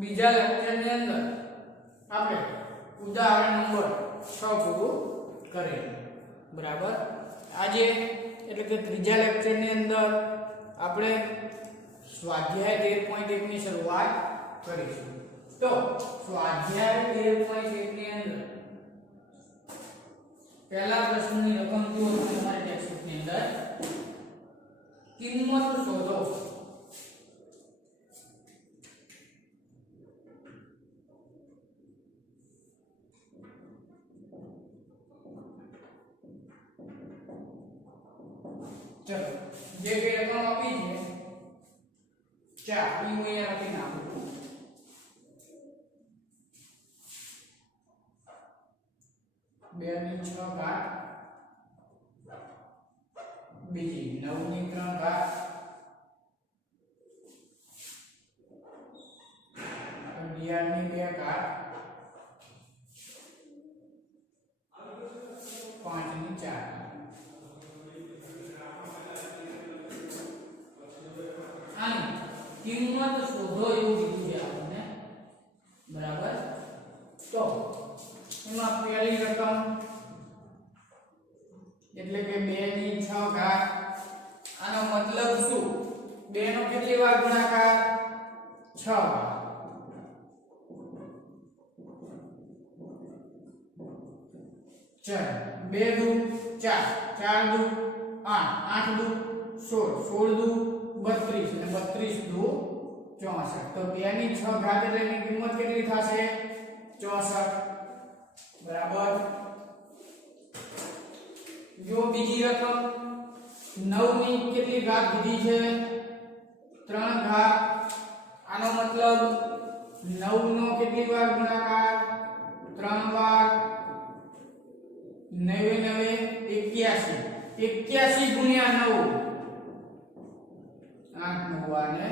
બીજા લેક્ચરની અંદર આપણે ઉદાહરણ નંબર 6 પૂરું કરેલું બરાબર. આજે એટલે કે ત્રીજા લેક્ચરની અંદર આપણે સ્વાધ્યાય 13.1 ની શરૂઆત કરીશું. તો સ્વાધ્યાય 13.1 ની અંદર પહેલા પ્રશ્નની રકમ જુઓ તમારી ટેક્સ્ટબુકની અંદર. કિંમત શોધો. चलो जे के रकम આપી છે 4 ઈ હું અહીંયા લખી નાખું. બે ની 6 ઘાત, બીજી 9 ની 3 ઘાત, 11 ની 2 ઘાત, 5 ની 4. કિંમત શોધો એવું કીધું છે આપણને બરાબર. તો એમાં પહેલી રકમ એટલે કે 2 ની 6 ઘાત. આનો મતલબ શું? 2 નો કેટલી વાર ગુણાકાર? 6 વાર. ચાલ 2 દુ 4, 4 દુ 8, 8 દુ 16, 16 દુ 32 અને 32 દુ 64. તો 2 ની 6 ઘાત એટલે એની કિંમત કેટલી થશે? 64 બરાબર. જો બીજી રકમ 9 ની કેટલી ઘાત કીધી છે? 3 ઘાત. આનો મતલબ 9 નો કેટલી વાર ગુણાકાર? 3 વાર. 9 9 81, 81 ગુણ્યા 9 8 9 ને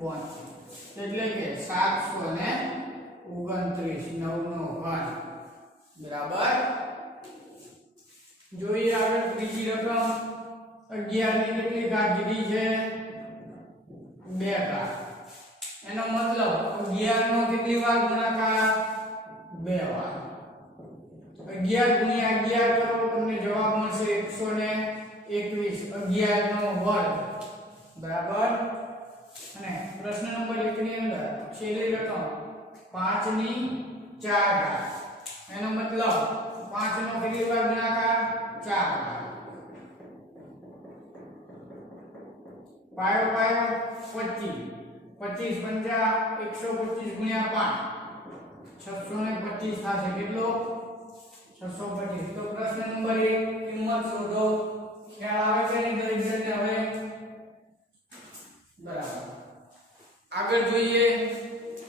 82 એટલે કે 729 9 નો ઘાત બરાબર. જોઈએ આગળ ત્રીજી રકમ 11 ની કેટલી ઘાત કીધી છે? 2 ઘાત. એનો મતલબ 11 નો કેટલી વાર ગુણાકાર? 2 વાર. 11 ગુણ્યા 11 કરો તમને જવાબ મળશે 121. 11 નો વર્ગ બરાબર. અને પ્રશ્ન નંબર 1 ની અંદર છેલ્લી રકમ 5 ની 4 ઘાત. એનો મતલબ 5 નો કેટલી વાર ગુણાકાર? 4 વાર. પાયો પાયો 25, 25 પંચા 125 ગુણ્યા 5 625 થશે. કેટલો? 625. તો પ્રશ્ન નંબર 1 કિંમત શોધો. ખ્યાલ આવે કે નહીં દરેક જણને? હવે બરાબર. આગળ જોઈએ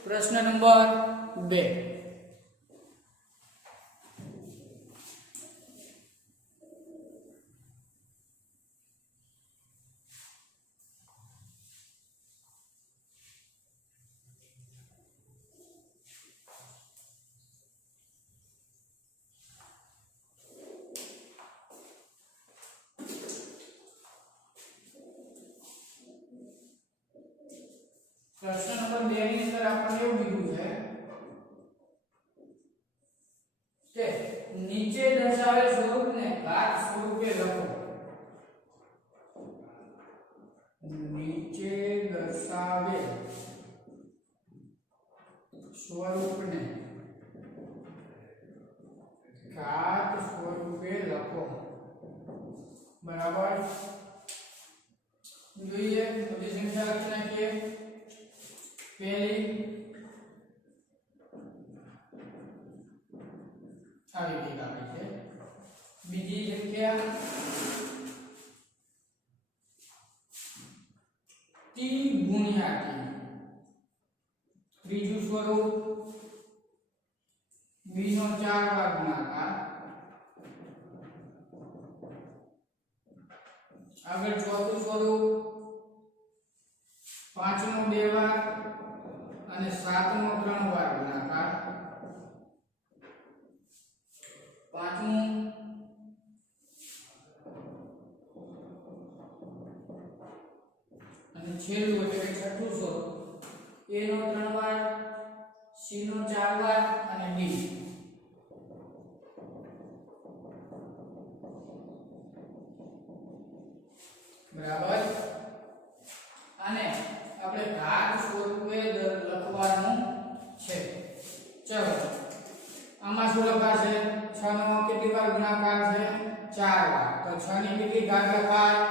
પ્રશ્ન નંબર 2. પ્રશ્ન નંબર 2 ની અંદર આપણને એવું કીધું છે કે નીચે દર્શાવેલ સ્વરૂપને ઘાત સ્વરૂપે લખો. નીચે દર્શાવેલ સ્વરૂપને ઘાત સ્વરૂપે લખો બરાબર. જોઈએ બધી સંખ્યા લખી નાખીએ. પહેલી આવી ગઈ આપે છે. બીજી સંખ્યા t ગુણ્યા t. ત્રીજું સ્વરૂપ b નો 4 વાર ગુણાકાર. આગળ ચોથું સ્વરૂપ 5 નો 2 વાર અને 7 નો 3 વાર ગુણાકાર. પાંચમું અને છેલ્લું એટલે કે છઠ્ઠું સ્વરૂપ a નો 3 વાર c નો 4 વાર અને d બરાબર. અને આપણે ઘાત સ્વરૂપે લખવાનું છે. ચલો આમાં શું લખાશે? 6 નો કેટલી વાર ગુણાકાર છે? 4 વાર. તો 6 ની કેટલી ઘાત લખાય?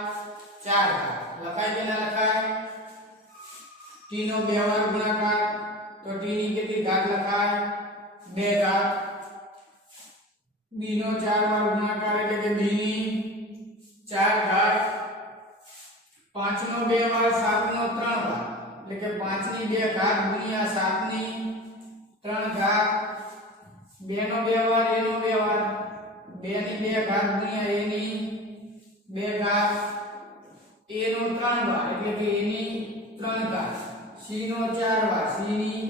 4 ઘાત. લખાય કે ના લખાય? t નો 2 વાર ગુણાકાર તો t ની કેટલી ઘાત લખાય? 2 ઘાત. b નો 4 વાર ગુણાકાર એટલે કે b ની 4 ઘાત. 5 નો 2 વાર 7 નો 3 વાર એટલે કે 5 ની 2 ઘાત ગુણ્યા 7 ની 3 ઘાત. 2 નો 2 વાર a નો 2 વાર 2 ની 2 ઘાત ગુણ્યા a ની 2 ઘાત. a નો 3 વાર એટલે કે a ની 3 ઘાત. c નો 4 વાર c ની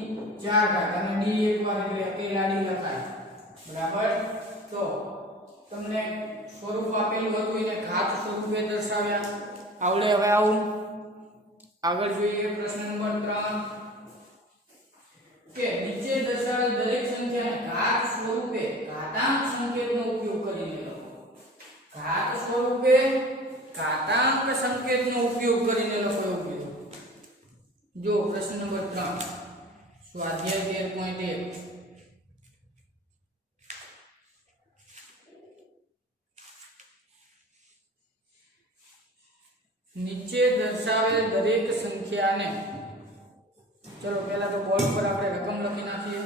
4 ઘાત અને d એક વાર એટલે અકેલા d લખાય. બરાબર. તો તમને સ્વરૂપ આપેલું હતું એને ઘાત સ્વરૂપે દર્શાવ્યા આવડે. હવે આવું આગળ જોઈએ પ્રશ્ન નંબર 3 કે નીચે દર્શાવેલ દરેક સંખ્યાને ઘાત સ્વરૂપે ઘાતાંક સંકેતનો ઉપયોગ કરીને લખો. ઘાત સ્વરૂપે ઘાતાંક સંકેતનો ઉપયોગ કરીને લખો એવું કીધું. જો પ્રશ્ન નંબર 3 સ્વાધ્યાય 13.1 નીચે દર્શાવેલ દરેક સંખ્યાને, ચલો પહેલા તો બોર્ડ પર આપણે રકમ લખી નાખીએ.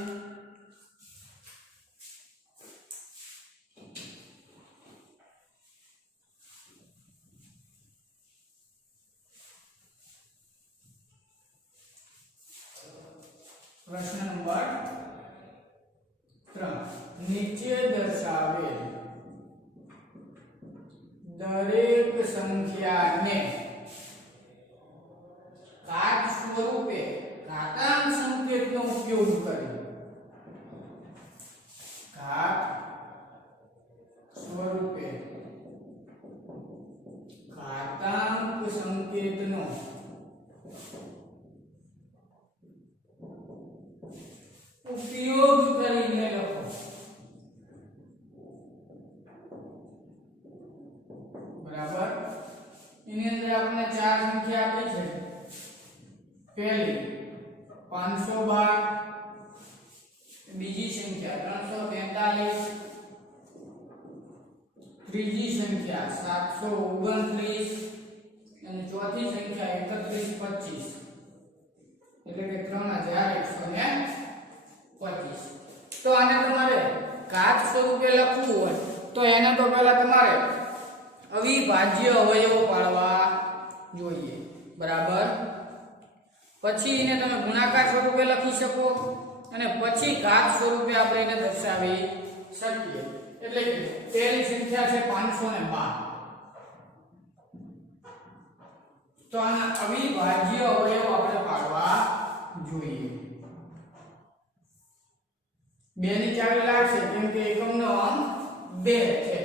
પ્રશ્ન નંબર 3 નીચે દર્શાવેલ દરેક સંખ્યાને ઘાત સ્વરૂપે ઘાતાંક સંકેતનો ઉપયોગ કરી ઘાત સ્વરૂપે ઘાતાંક સંકેતનો ઉપયોગ કરીને લખો. બરાબર. એની અંદર આપણે ચાર સંખ્યા આપી છે. પહેલી 512, બીજી સંખ્યા 343, ત્રીજી સંખ્યા 729 અને ચોથી સંખ્યા 3125 એટલે કે 3125. તો આને તમારે ઘાત સ્વરૂપે લખવું હોય તો એને તો પહેલા તમારે અવિભાજ્ય અવયવો પાડવા જોઈએ. બરાબર. પછી એને તમે ગુણાકાર સ્વરૂપે લખી શકો અને પછી ઘાત સ્વરૂપે આપણે એને દર્શાવી શકીએ. એટલે કે પહેલી સંખ્યા છે 512. તો આના અવિભાજ્ય અવયવો આપણે પાડવા જોઈએ. 2 ની ચાવી લાગશે કેમ કે એકમનો અંક 2 છે.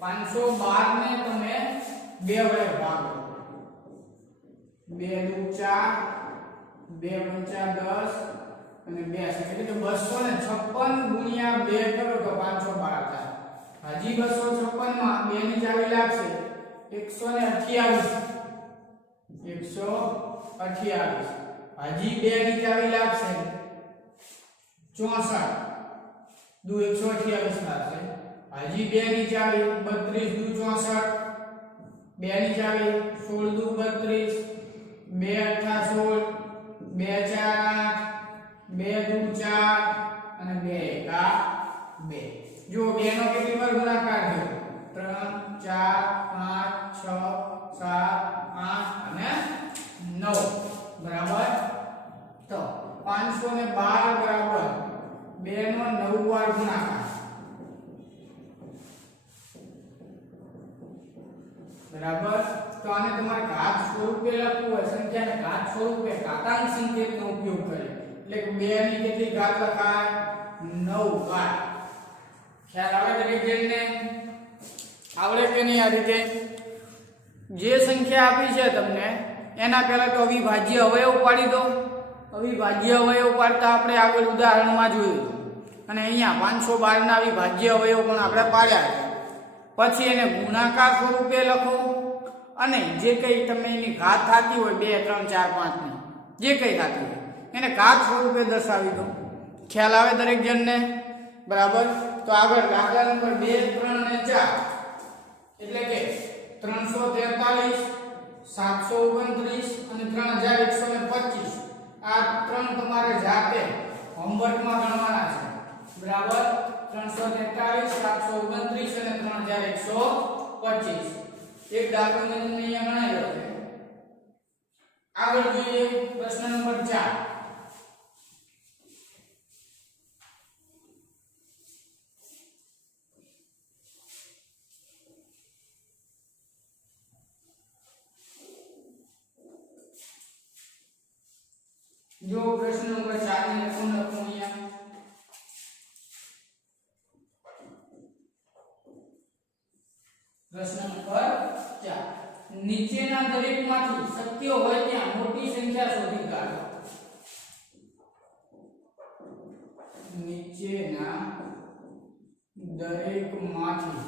512 ને તમે 2 વડે ભાગો. 2 દુ 4, 2 પંચા 10 અને 2 એટલે કે 256 ગુણ્યા 2 કરો તો 512 થાય. હજી 256 માં 2 ની ચાવી લાગશે 128. 128 હજી 2 ની ચાવી લાગશે 64 દુ 128 થશે. હજી 2 ની ચાવી 32 દુ 64, 2 ની ચાવી 16 દુ 32, 2 અઠ્ઠા 16, 2 ચાર 8, 2 દુ 4 અને 2 એકા 2. જો 2 નો કેટલી વાર ગુણાકાર થયો? 3 4 5 6 7 8 અને 9. બરાબર. તો 512 બરાબર 2 નો 9 વાર ગુણાકાર. બરાબર. તો આને તમારે ઘાત સ્વરૂપે લખવું હોય, સંખ્યાને ઘાત સ્વરૂપે ઘાતાંક સંકેતનો ઉપયોગ કરે એટલે કે 2 ની કેટલી ઘાત લખાય? 9 ઘાત. ખ્યાલ આવે દરેક જણને? આવડે કે નહીં? આ રીતે જે સંખ્યા આપી છે તમને એના પહેલા તો અવિભાજ્ય અવયવ પાડી દો. અવિભાજ્ય અવયવ પાડતા આપણે આગળ ઉદાહરણમાં જોયું હતું અને અહીંયા 512 ના અવિભાજ્ય અવયવ પણ આપણે પાડ્યા છે. પછી એને ગુણાકાર સ્વરૂપે લખો અને જે કંઈ તમે એની ઘાત થતી હોય 2 3 4 5 ની જે કંઈ થતી હોય એને ઘાત સ્વરૂપે દર્શાવી દો. ખ્યાલ આવે દરેક જણને? બરાબર. તો આગળ દાખલા નંબર 2 3 અને 4 એટલે કે 343 729 અને 3125 આ ત્રણ તમારે જાતે હોમવર્કમાં ગણવાના છે. બરાબર. 343 729 અને 3125 એક દાખલો મેં તમને અહીંયા ગણાવ્યો છે. આગળ જોઈએ પ્રશ્ન નંબર 4. जो प्रश्न नंबर 4 ने कौन लखूं અહીંયા प्रश्न नंबर 4 નીચેના દરેકમાંથી શક્ય હોય ત્યાં મોટી સંખ્યા શોધી કાઢો. નીચેના દરેકમાંથી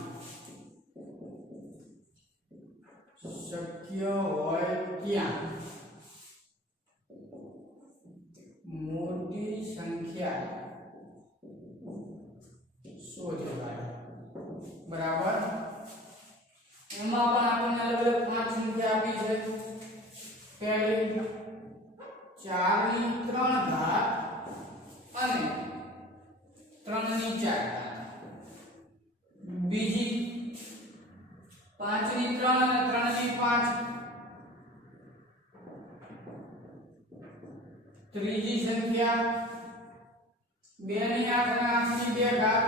શક્ય હોય ત્યાં मोटी संख्या शोधो. बराबर. एमां पण आपने अलग अलग 5 संख्या आपी है. पहली 4 ની 3 ઘાત અને 3 ની 4 ઘાત. બીજી 5 ની 3 અને 3 ની 5. ત્રીજી સંખ્યા 2 ની 8 અને 8 ની 2 ઘાત.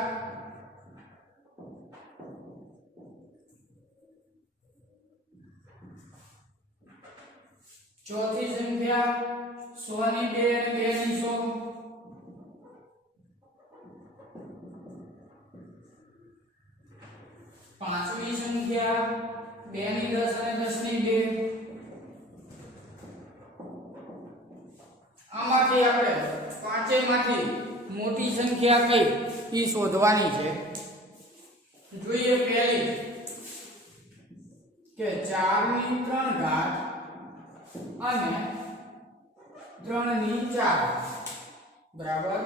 ચોથી સંખ્યા 100 ની 2 અને 2 ની 100. પાંચમી સંખ્યા 2 ની 10 અને 10 ની 2. આમાંથી આપણે પાંચેયમાંથી મોટી સંખ્યા કઈ ઈ શોધવાની છે. જોઈએ પહેલી કે 4 ની 3 ઘાત અને 3 ની 4. બરાબર.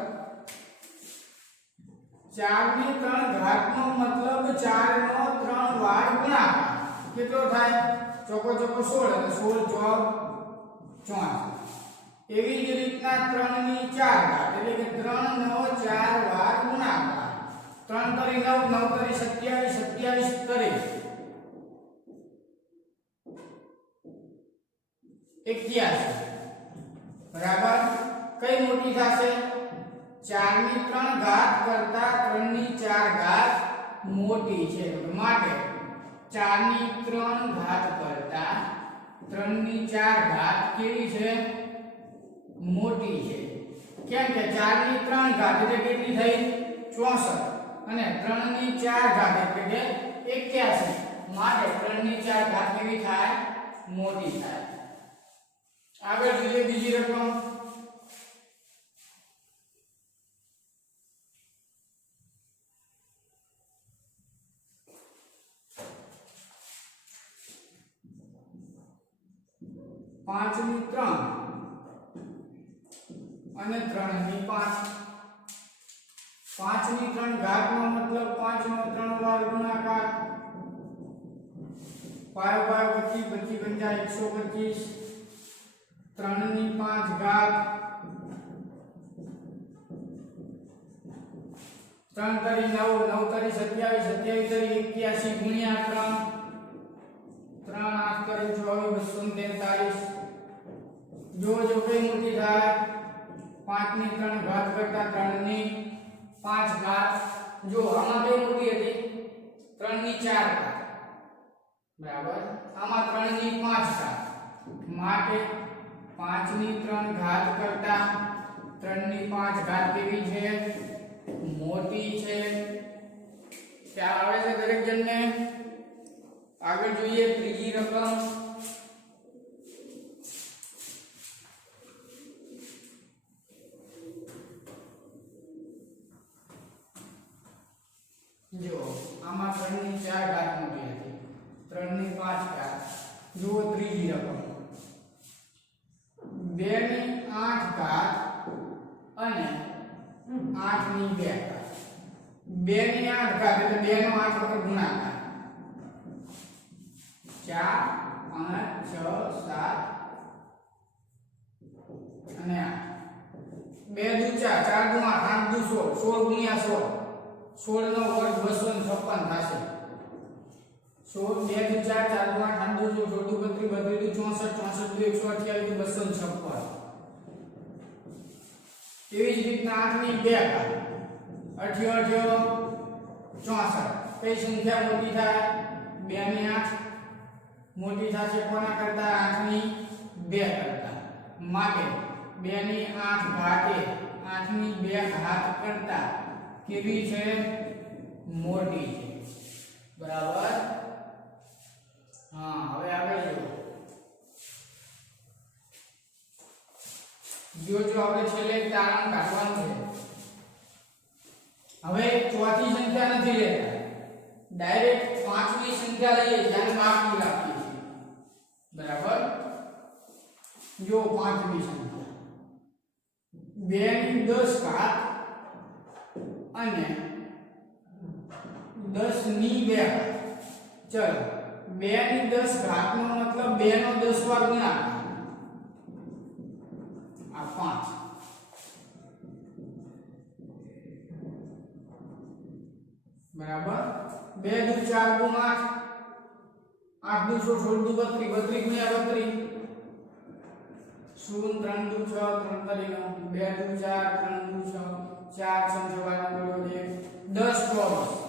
4 ની 3 ઘાત નો મતલબ 4 નો 3 વાર ગુણાકાર. કેટલો થાય? ચોકો ચોકો 16 અને 16 ચોક 64. એવી જ રીતના 3 ની 4 ઘાત એટલે કે 3 નો 4 વાર ગુણાકાર. 3 તરી 9 9 તરી 27 27 તરી 81. બરાબર. કઈ મોટી થશે? 4 ની 3 ઘાત કરતા 3 ની 4 ઘાત મોટી છે. માટે 4 ની 3 ઘાત કરતા 3 ની 4 ઘાત કેવી છે? મોટી છે. કેમ કે 4 ની 3 ઘાત એટલે કેટલી થઈ? 64 અને 3 ની 4 ઘાત એટલે કે 81. માટે 3 ની 4 ઘાત કેવી થાય? મોટી થાય. આગળ જોઈએ બીજી રકમ. પાંચ ની 3 અને 3 ની 5. 5 ની 3 ઘાત નો મતલબ 5 નો 3 વાર ગુણાકાર. 5 5 25 25 125. 3 ની 5 ઘાત. 3 તરી 9 9 તરી 27 27 તરી 81 ગુણ્યા 3 3 8 તરી 24 243. જો કઈ મોટી થાય? 5 ની 3 ઘાત કરતા 3 ની 5 ઘાત. જો આમાં કઈ મોટી હતી? 3 ની 4 ઘાત. બરાબર. આમાં 3 ની 5 ઘાત. માટે 5 ની 3 ઘાત કરતા 3 ની 5 ઘાત કેવી છે? મોટી છે. ખ્યાલ આવે છે દરેક જણને? આગળ જોઈએ ત્રીજી રકમ. જો આમાં 3 ની 4 ઘાત મોટી હતી, 3 ની 5 ઘાત, જુઓ ત્રીજી રકમ 2 ની 8 ઘાત અને 8 ની 2 ઘાત. 2 ની 8 ઘાત એટલે 2 નો 8 વખત ગુણાકાર, 4 5 6 7 અને 8. 2 દુ 4, 4 દુ 8, 8 દુ 16, 16 ગુણ્યા 16, 16 નો વર્ગ 256 થશે. 16 2 દુ 4, 4 દુ 8, 8 દુ 16, 16 દુ 32, 32 દુ 64, 64 દુ 128, 256. તેવી જ રીતના 8 ની 2 ઘાત, 88 64. કઈ સંખ્યા મોટી થાય? 2 ની 8 મોટી થશે કોના કરતા? 8 ની 2 કરતા. માટે 2 ની 8 ઘાતે 8 ની 2 ઘાત કરતા કેવી છે? મોટી છે. બરાબર. હા, હવે આગળ જો આપણે છેલ્લે એક તારણ કાઢવાનું છે. હવે ચોથી સંખ્યા નથી લેતા, ડાયરેક્ટ પાંચમી સંખ્યા લઈએ જેને બાકી રાખીએ છીએ. બરાબર. જો પાંચમી સંખ્યા 2 ની 10 ઘાત અને 10 ની 2 ઘાત. ચલો 2 ની 10 ઘાત નો મતલબ 2 નો 10 વાર ગુણાકાર, આ 5. બરાબર. 2 દુ 4 દુ 8, 8 દુ 16, 16 દુ 32, 32 ગુણ્યા 32, 0 3 દુ 6, 3 તરી 9, 2 દુ 4, 3 દુ 6, 4 6 12 10 24.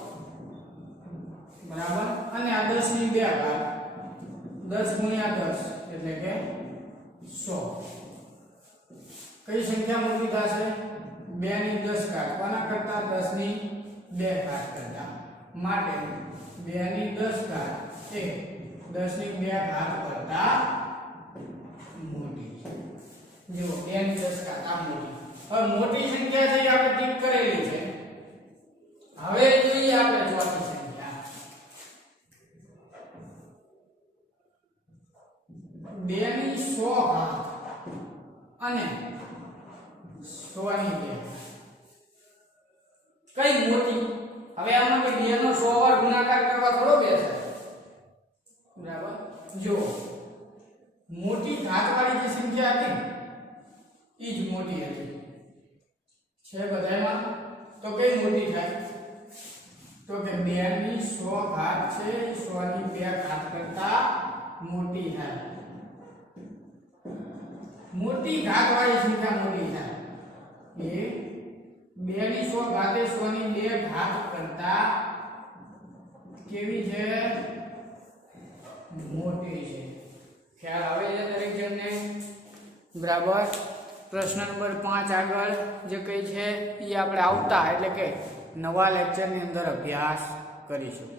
બરાબર. અને આ 10 ની 2 ઘાત, 10 ગુણ્યા 10 એટલે કે 100. કઈ સંખ્યા મોટી થશે? 2 ની 10 ઘાત કોના કરતા? 10 ની 2 ઘાત કરતા. માટે 2 ની 10 ઘાત એ 10 ની 2 ઘાત કરતા મોટી છે. જો 2 ની 10 ઘાત આ મોટી. હવે મોટી સંખ્યા છે આપણે ટીક કરેલી છે. હવે જોઈએ આપણે ચોથી સંખ્યા 2 ની 100 ઘાત અને 100 ની 2. કઈ મોટી? હવે આમાં કે 2 નો 100 વાર ગુણાકાર કરવા થોડો બેસે. બરાબર. જો મોટી ઘાતવાળી જે સંખ્યા હતી ઈ જ મોટી હતી છે બધામાં. તો કઈ મોટી થાય? તો કે 2 ની 100 ઘાત છે 100 ની 2 ઘાત કરતા મોટી થાય. મોટી ઘાતવાળી સંખ્યા મોટી થાય એ 2 ની 100 ઘાતે 100 ની 2 ઘાત કરતા કેવી છે? મોટી છે. ખ્યાલ આવે છે દરેક જણને? બરાબર. પ્રશ્ન નંબર 5 આગળ જે કઈ છે એ આપણે આવતા એટલે કે નવા લેક્ચરની અંદર અભ્યાસ કરીશું.